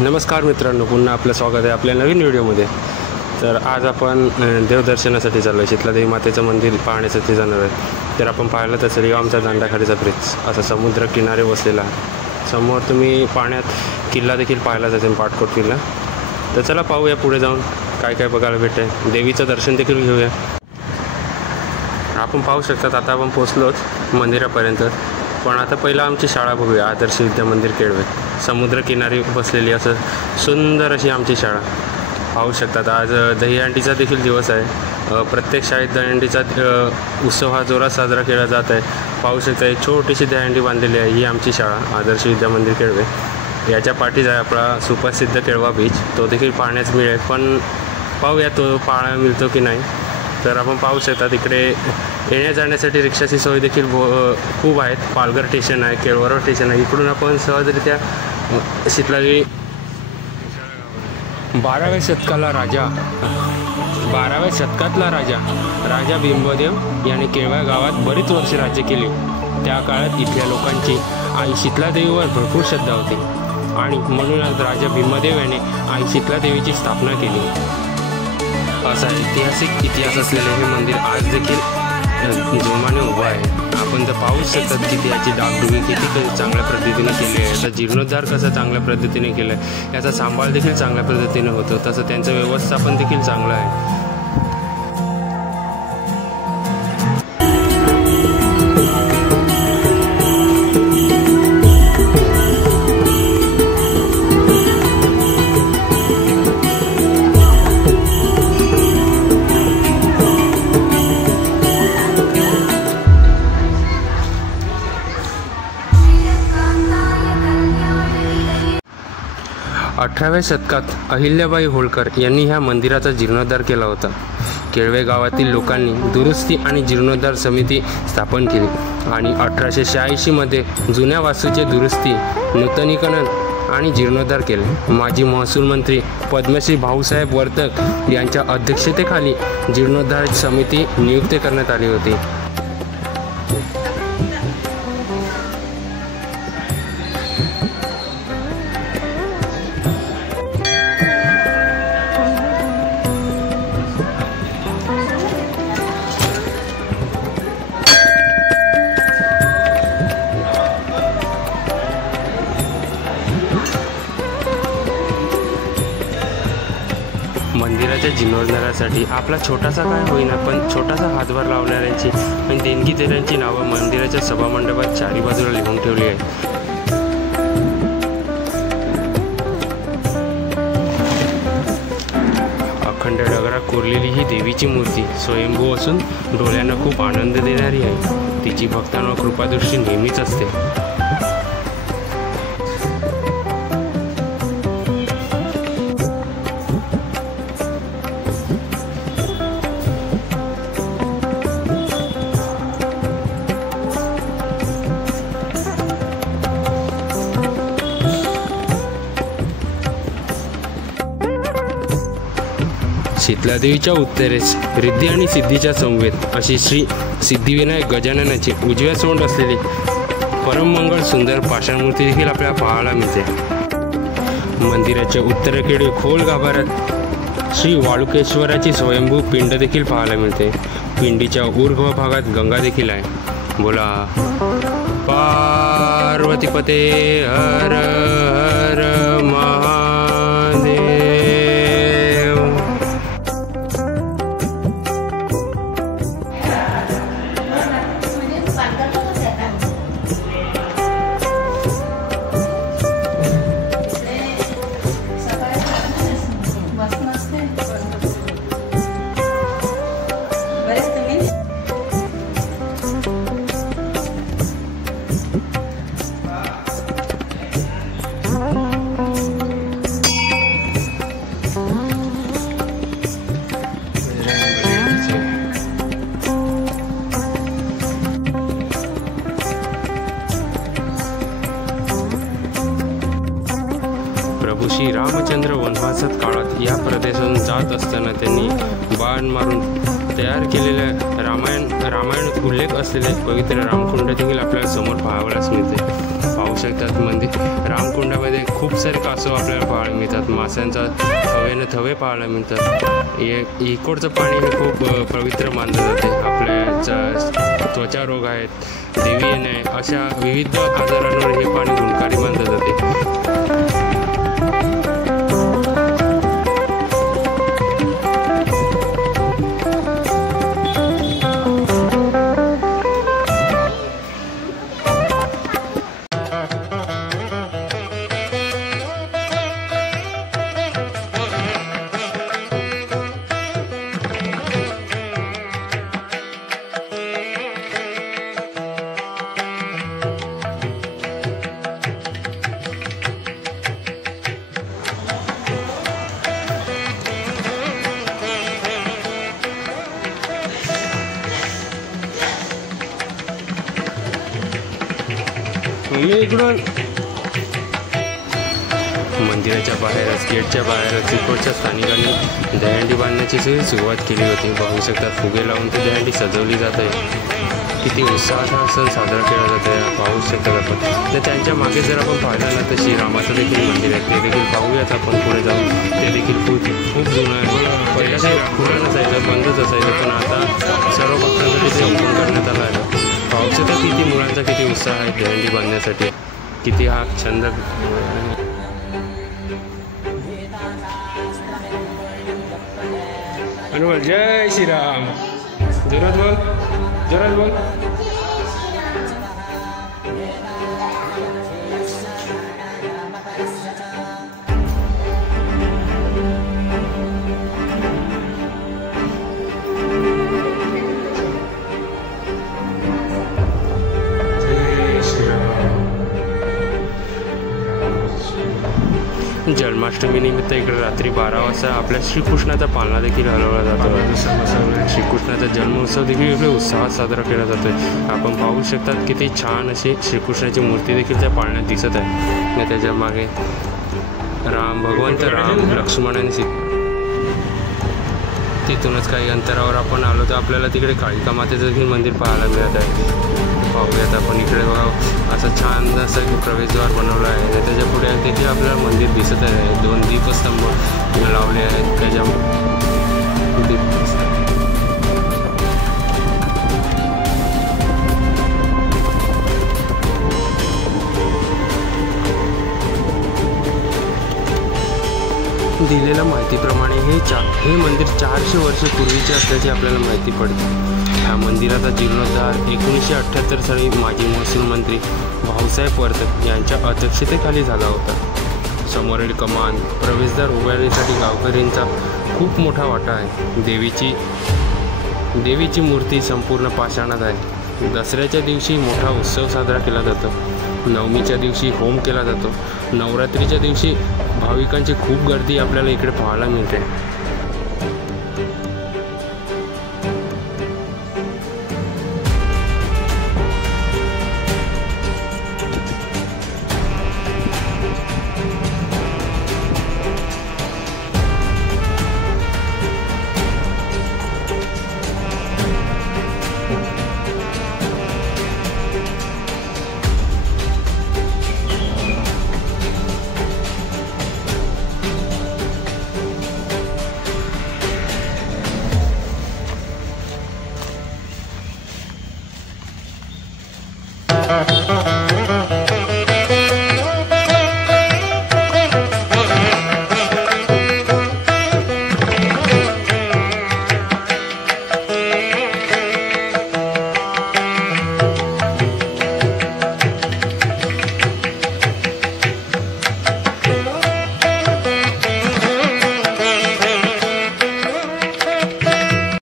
नमस्कार मित्रांनो, पुन्हा आपलं स्वागत आहे आपल्या नवीन व्हिडिओमध्ये। तर आज आपण देवदर्शनासाठी चाललो आहे। शीतलादेवी मातेचं मंदिर पाहण्यासाठी जाणार आहे। तर आपण पाहिलं तर श्रीगामचा दांडाखालीचा ब्रिज असा समुद्र किनारे बसलेला आहे। समोर तुम्ही पाण्यात किल्ला देखील पाहायला जाते, पाटकोट किल्ला। तर चला पाहूया पुढे जाऊन काय काय बघायला भेटते। देवीचं दर्शन देखील घेऊया। आपण पाहू शकतात आता आपण पोचलोच मंदिरापर्यंत, पण आता पहिला आमची शाळा बघूया। आदर्श विद्या मंदिर केळवे, समुद्र किनारी बसलेली असं सुंदर अशी आमची शाळा पाहू शकतात। आज दहीहंडीचा देखील दिवस आहे। प्रत्येक शाळेत दहीहंडीचा उत्सव हा जोरात साजरा केला जात आहे। पाहू शकता एक छोटीशी दहीहंडी बांधलेली आहे। ही आमची शाळा आदर्श विद्या मंदिर केळवे। याच्या पाठीच आहे आपला सुप्रसिद्ध केळवा बीच, तो देखील पाहण्यास मिळेल, पण पाहूया तो पाहायला मिळतो की नाही। तर आपण पाहू शकता तिकडे येण्या जाण्यासाठी रिक्षाची सोय देखील खूप आहेत। पालघर स्टेशन आहे, केळवरा स्टेशन आहे। इकडून आपण सहजरित्या शीतलादेवी 12व्या शतकातला राजा भीमदेव याने केळव्या गावात बरीच वर्षे राज्य केले। त्या काळात इथल्या लोकांची आई शीतलादेवीवर भरपूर श्रद्धा होती आणि म्हणूनच राजा भीमदेव याने आई शीतलादेवीची स्थापना केली। असा ऐतिहासिक इतिहास असलेले हे मंदिर आज देखील जोमाने उभं आहे। आपण तर पाहू शकतात की याची डागडुगी किती चांगल्या पद्धतीने केली आहे, याचा जीर्णोद्धार कसा चांगल्या पद्धतीने केला आहे, याचा सांभाळ देखील चांगल्या पद्धतीने होतो, तसं त्यांचं व्यवस्थापन देखील चांगलं आहे। 18व्या शतकात अहिल्याबाई होळकर यांनी ह्या मंदिराचा जीर्णोद्धार केला होता। केळवे गावातील लोकांनी दुरुस्ती आणि जीर्णोद्धार समिती स्थापन केली आणि 1886 मध्ये जुन्या वास्तूचे दुरुस्ती, नूतनीकरण आणि जीर्णोद्धार केले। माजी महसूल मंत्री पद्मश्री भाऊसाहेब वर्तक यांच्या अध्यक्षतेखाली जीर्णोद्धार समिती नियुक्त करण्यात आली होती। मंदिराच्या जीर्णोद्धारासाठी आपला छोटासा काय होईना पण छोटासा हातभार लावणाऱ्यांची आणि देणगी देणाऱ्यांची नावं मंदिराच्या सभामंडपात चारी बाजूला लिहून ठेवली आहे। अखंड दगडात कोरलेली ही देवीची मूर्ती स्वयंभू असून डोळ्यांना खूप आनंद देणारी आहे। तिची भक्तांवर कृपादृष्टी नेहमीच असते। शीतलादेवीच्या उत्तरेस रिद्धी आणि सिद्धीच्या संवेद अशी श्री सिद्धिविनायक गजाननाची उजव्या सोंड असलेली परममंगळ सुंदर पाषाणमूर्ती देखील आपल्याला पाहायला मिळते। मंदिराच्या उत्तरेकडे खोल गाभाऱ्यात श्री वाळुकेश्वराची स्वयंभू पिंड देखील पाहायला मिळते। पिंडीच्या ऊर्ध्व भागात गंगा देखील आहे। बोला पार्वतीपते हर हर महादेव। प्रभू श्री रामचंद्र वनवासात काळात या प्रदेशातून जात असताना त्यांनी बाण मारून तयार केलेल्या रामायणात उल्लेख असलेले पवित्र रामकुंड देखील आपल्याला समोर पाहावयास मिळते. पाहू शकतात मंदिर रामकुंडामध्ये खूप सारे कासव आपल्याला पाहायला मिळतात. माशांचा थवेनं थवे पाहायला मिळतात. इकडचं पाणी हे खूप पवित्र मानलं जाते. आपल्या त्वचा रोग आहेत, देवी येणे अशा विविध आजारांवर हे पाणी गुणकारी मानलं जाते. इकडून मंदिराच्या बाहेरच गेटच्या बाहेरच इकडच्या स्थानिकांनी दहीहंडी बांधण्याची सुरुवात केली होती. पाहू शकतात फुगे लावून ते दहीहंडी सजवली जात आहे. किती उत्साहात हा सण साजरा केला जात आहे पाहू शकतात आपण. तर त्यांच्या मागे जर आपण पाहिलं ना तर श्रीरामाचं देखील मंदिर आहे, ते देखील पाहूयात आपण पुढे जाऊन. ते देखील खूप जुनं आहे. पहिल्या काही खुलं नसायचं, बंदच असायचं, पण आता सर्व भक्तांसाठी ते ओपन करण्यात आलं आहे. पाहू शकता किती मुलांचा किती उत्साह आहे दहीहंडी बांधण्यासाठी, किती हा छंद. आणि जय श्रीराम, जोरात बोल, जोरात बोल. जन्माष्टमीनिमित्त इकडे रात्री 12 वाजता आपल्या श्रीकृष्णाचा पालना देखील हलवला जातो. श्रीकृष्णाचा जन्मोत्सव देखील इकडे उत्साहात साजरा केला जातो. आपण पाहू शकतात किती छान अशी श्रीकृष्णाची मूर्ती देखील त्या पाळण्यात दिसत आहे. आणि त्याच्या मागे भगवंत राम लक्ष्मण आणि तिथूनच काही अंतरावर आपण आलो तर आपल्याला तिकडे काळिका मातेचं देखील मंदिर पाहायला मिळत आहे. पाहूयात आपण इकडे बघा, असं छान असं प्रवेशद्वार बनवलं आहे. आणि त्याच्या पुढे देखील आपल्याला मंदिर दिसत आहे. 2 दीपस्तंभ लावले आहेत त्याच्या दिलेल्या माहितीप्रमाणे हे मंदिर 400 वर्ष पूर्वीचे असल्याची आपल्याला माहिती पडते. ह्या मंदिराचा जीर्णोद्धार 1978 साली माजी महसूल मंत्री भाऊसाहेब वर्तक यांच्या अध्यक्षतेखाली झाला होता. समोरील कमान प्रवेशद्वार उभारण्यासाठी गावकऱ्यांचा खूप मोठा वाटा आहे. देवीची मूर्ती संपूर्ण पाषाणात आहे. दसऱ्याच्या दिवशी मोठा उत्सव साजरा केला जातो. नवमीच्या दिवशी होम केला जातो. नवरात्रीच्या दिवशी भाविकांची खूप गर्दी आपल्याला इकडे पाहायला मिळते. Ha ha ha.